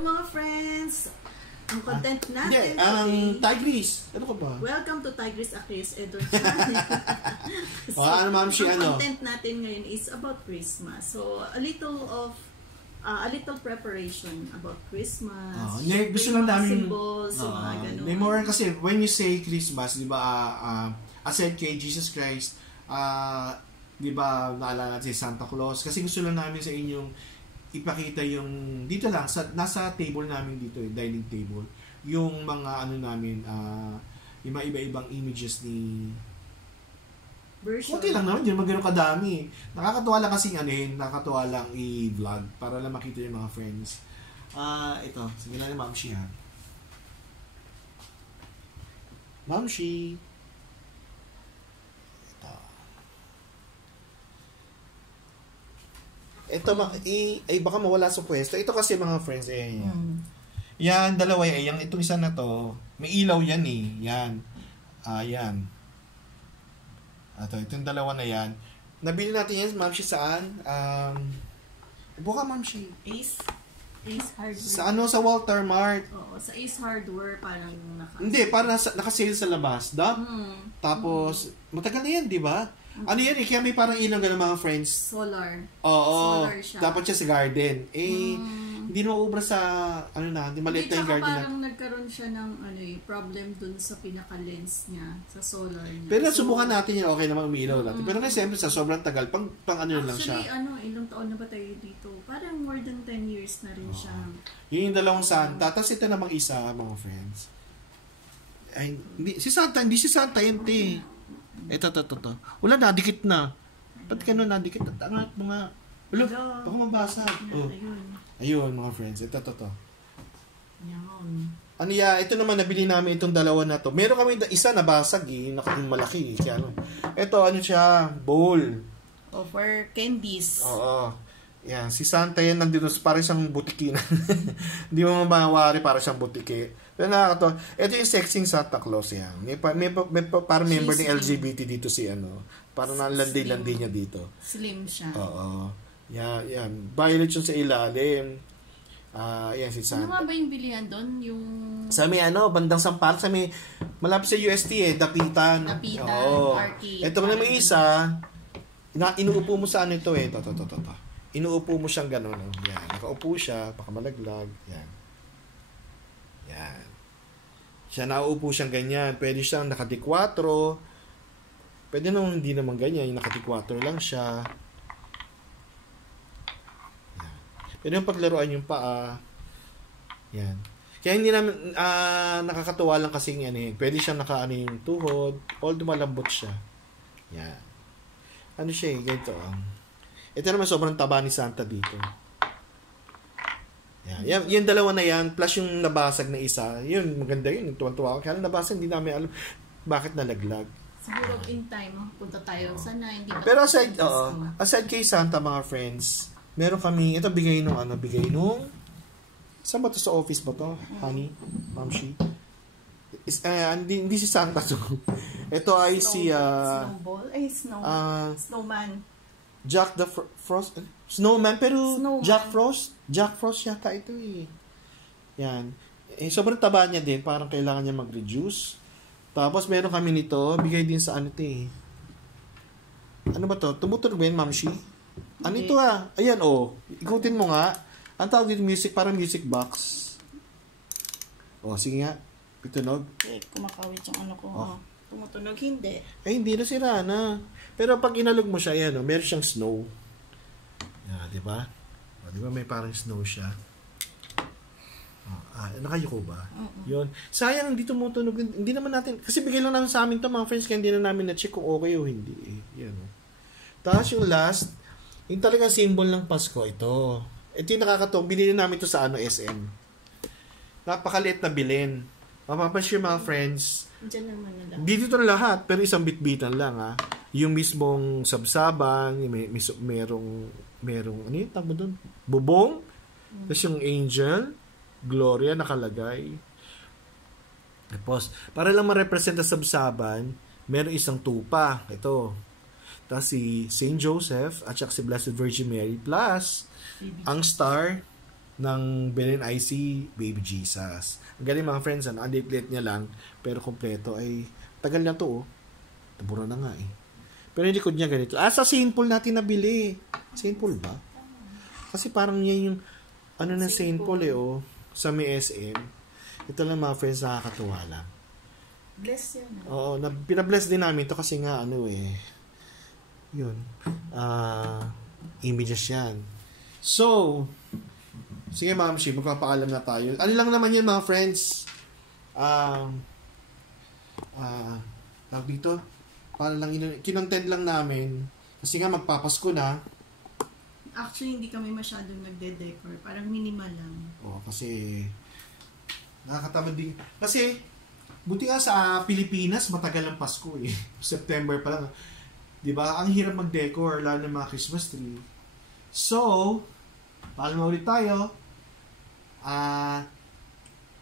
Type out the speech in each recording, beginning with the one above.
Mga friends, ang content natin Tigris. Ano ka ba? Welcome to Tigris Akris Edward Channel. Ano ma'am si ano? Ang content natin ngayon is about Christmas. So, a little preparation about Christmas. Gusto lang namin symbols, mga ganun. Memorial kasi when you say Christmas, di ba, aside kay Jesus Christ, di ba, naalala natin si Santa Claus. Kasi gusto lang namin sa inyong ipakita yung dito lang nasa table namin dito, dining table, yung mga ano namin, yung mga iba-ibang images ni version. Okay lang naman, yun magano kadami. Nakakatuwa lang kasing nakakatuwa lang i-vlog para lang makita yung mga friends. Ito, sige na ni Ma'am Shi ha. Ma'am Shi. Ito, baka mawala sa pwesto. Ito kasi mga friends, yan. Yan, dalawa yan. Itong isa na to, may ilaw yan Yan. Yan. Itong dalawa na yan. Nabili natin yan, Ma'am Shi, saan? Buka, Ma'am Shi. Ace Hardware. Sa Walter Mart. Oo, sa Ace Hardware parang Hindi, parang naka-sale sa labas. Tapos, matagal na yan, di ba? Ano yan kaya may parang ilang ganun mga friends. Solar. Oo. Solar siya. Dapat siya sa garden. Hindi na maubra sa, hindi maliit na yung garden parang nagkaroon siya ng, problem dun sa pinaka-lens niya, sa solar niya. Pero nasubukan natin yan, okay naman umiilaw natin. Pero kasi siyempre sa sobrang tagal, pang lang siya. Actually, ilang taon na ba tayo dito? Parang more than 10 years na rin siya. Yun yung dalawang Santa. Tapos ito namang isa, mga friends. Ay, hindi si Santa yun, Ito. Wala, nadikit na. Ba't gano'n nadikit? Angat mga... Ulo, baka mabasa. Ayun, mga friends. Ito. Ano ito naman, nabili namin itong dalawa na to. Meron kami isa nabasag malaki. Kaya ito, siya, bowl. For candies. Oo. Yan, si Santa yan nandito para siyang butiki na. Hindi mo mawari para siyang butiki. Pero nakakatawa. Ito yung sexing Santa Claus yan. May parang member ng LGBT dito si parang nalandi-landi niya dito. Slim siya. Oo. Yan. Violet yung sa ilalim. Yan si Santa. Ano nga ba yung bilihan doon? Yung... Sa may bandang Sampal, sa may malapit sa UST Dapitan. Oo. Arcade. Ito na may isa. Inuupo mo sa ito Ito. Inuupo mo siyang gano'n. Yan. Nakaupo siya, pakamalaglag. Yan. Siya nauupo siyang ganyan. Pwede siyang nakadikwatro. Pwede naman hindi naman ganyan. Nakadikwatro lang siya. Yan. Pwede yung paglaruan yung paa. Yan. Kaya hindi naman nakakatuwa lang kasi pwede siyang yung tuhod. Although malambot siya. Yan. Siya ganito Ito naman sobrang taba ni Santa dito. Yan. Yung dalawa na yan, plus yung nabasag na isa, yun, maganda yun. Tuwan-tuwa ako. Kaya nabasag, hindi namin alam bakit nalaglag. Siguro in time, punta tayo sana. Hindi pero aside kay Santa, mga friends, meron kami, ito bigay nung, saan ba to sa office ba to? Honey? Ma'am Shi? Hindi si Santa to. Ito ay si, Snowman. Jack the Frost Snowman pero Jack Frost yata ito yan sobrang taba niya din, parang kailangan niya mag-reduce. Tapos meron kami nito, bigay din sa ano ba to, tumutunog ba yan, Ma'am Shi? Ito ayan ikutin mo nga, ang tawag dito music, parang music box. Sige nga, itunog. Kumakawit yung ko. Tumutunog, hindi. Hindi na sira na. Pero pag inalog mo siya, meron siyang snow. Di ba? Di ba may parang snow siya? Nakayuko ba? Yun. Sayang, hindi tumutunog. Hindi naman natin, kasi bigay lang namin sa amin to mga friends, kaya hindi na namin na-check kung okay o hindi. Yan. Tapos yung last, yung talagang symbol ng Pasko, ito. Ito yung nakakatawa. Binili namin to sa SM. Napakaliit na bilhin. Mapapansin mga friends, diyan naman na lang. Dito na lahat, pero isang bitbitan lang Yung mismong sabsaban, merong ano yung tawag mo doon? Bubong. Tapos yung angel, Gloria nakalagay. Tapos, para lang ma-represent ang sabsaban, meron isang tupa. Ito. Tapos si Saint Joseph at saka si Blessed Virgin Mary plus ang star ng Belen IC Baby Jesus. Ang galing mga friends, ang liit niya lang, pero kompleto ay tagal na to, oh. Tabura na nga eh. Pero yung likod niya ganito. Sa St. Paul natin nabili. St. Paul ba? Kasi parang yan yung ng St. Paul eh, oh. Sa may SM. Ito lang mga friends, nakakatuwa lang. Bless yun. Oo, pinabless din namin to kasi nga yun. Images yan. So, sige Ma'am Shi, magpapaalam na tayo. Ano lang naman yan mga friends? Tawag dito, para lang kinontent lang namin. Kasi nga magpapasko na. Actually, hindi kami masyadong nagde-decor. Parang minimal lang. Oo, kasi nakakatamad din. Kasi, buti nga sa Pilipinas, matagal ang Pasko eh. September pa lang. Diba? Ang hirap mag-decor, lalo ng mga Christmas tree. So, paalam ulit tayo.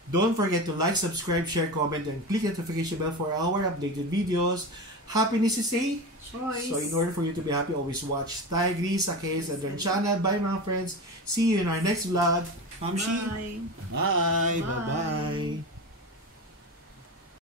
Don't forget to like, subscribe, share, comment, and click the notification bell for our updated videos. Happiness is a choice. So in order for you to be happy, always watch Tigris, Akes, and their channel. Bye mga friends. See you in our next vlog. Ma'am Shi. Bye. Bye. Bye. Bye.